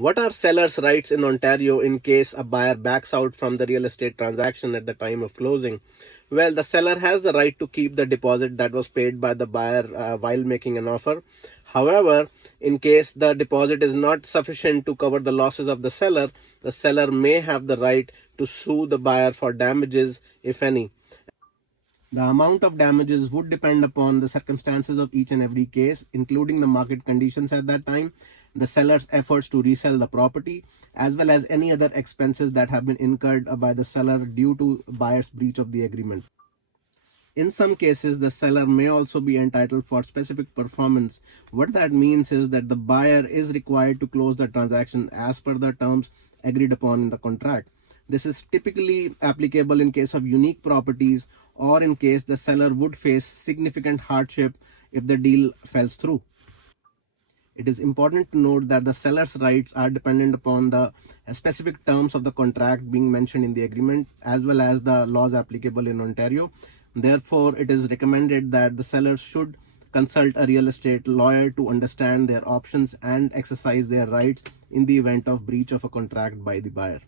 What are sellers' rights in Ontario in case a buyer backs out from the real estate transaction at the time of closing? Well, the seller has the right to keep the deposit that was paid by the buyer while making an offer. However, in case the deposit is not sufficient to cover the losses of the seller may have the right to sue the buyer for damages, if any. The amount of damages would depend upon the circumstances of each and every case, including the market conditions at that time, the seller's efforts to resell the property, as well as any other expenses that have been incurred by the seller due to buyer's breach of the agreement. In some cases, the seller may also be entitled for specific performance. What that means is that the buyer is required to close the transaction as per the terms agreed upon in the contract. This is typically applicable in case of unique properties or in case the seller would face significant hardship if the deal falls through. It is important to note that the seller's rights are dependent upon the specific terms of the contract being mentioned in the agreement, as well as the laws applicable in Ontario. Therefore, it is recommended that the seller should consult a real estate lawyer to understand their options and exercise their rights in the event of breach of a contract by the buyer.